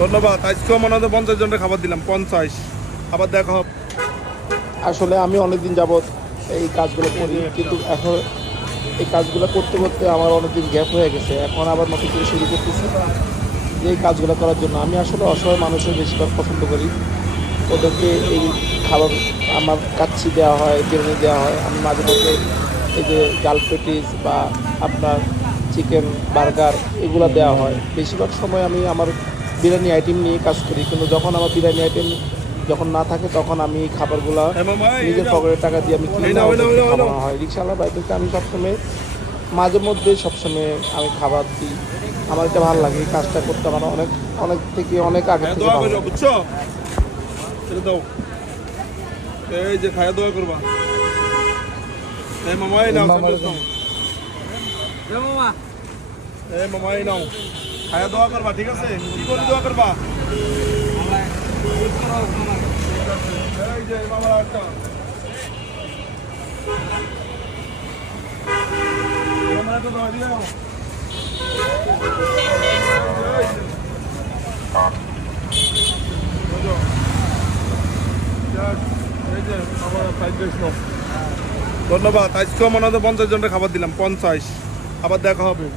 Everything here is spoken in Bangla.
ধন্যবাদ। আজকেও মনে হয় 50 জনের খাবার দিলাম, 50। আবার দেখা হবে। আসলে আমি অনেকদিন যাবৎ এই কাজগুলো করি, কিন্তু এখন এই কাজগুলো করতে করতে আমার অনেকদিন গ্যাপ হয়ে গেছে। এখন আবার নতুন করে শুরু করতেছি যে এই কাজগুলো করার জন্য। আমি আসলে অসহায় মানুষের বেশিরভাগ পছন্দ করি। ওদেরকে এই খাবার আমার কাচ্চি দেওয়া হয়, বিরিয়ানি দেওয়া হয়। আমি মাঝে মধ্যে এই যে ডাল পেটিস বা আপনার চিকেন বার্গার এগুলো দেওয়া হয়। বেশিরভাগ সময় আমি আমার বিরিয়ানি আইটেম নিয়ে কাজ করি, কিন্তু যখন আমার বিরিয়ানি আইটেম যখন না থাকে তখন আমি এই খাবারগুলা এ মামা, এই নিজের নাও, পকেটের টাকা দিয়ে আমি এই কিনে নাও, এই নাও, এই ওদেরকে নাও, এই নাও। খাওয়ানো হয়। রিক্সাওয়ালা ভাইদেরকে আমি সবসময় মাঝে মধ্যে সবসময় আমি খাবার দিই। আমার এটা ভালো লাগে, এই কাজটা করতে আমার অনেক অনেক থেকে অনেক আগের খায়া থেকে দোয়া ভালো করবা, লাগে। বুঝছো? ছেড়ে দাও। এই যে খায়া দোয়া করবা। এই মামা, এই নাও, স্যান্ডউইচ নাও। এই মামা, এই নাও। খায়া দোয়া করবা, ঠিক আছে? কি করে দোয়া করবা? এই যে মামার একটা। মামার একটা দোয়া দিয়ে নাও। এই যে, বুঝো? এই যে আমার ফ্রাইড রাইস নাও। ধন্যবাদ। আজকেও মনে হয় 50 জনের খাবার দিলাম, 50। আবার দেখা হবে।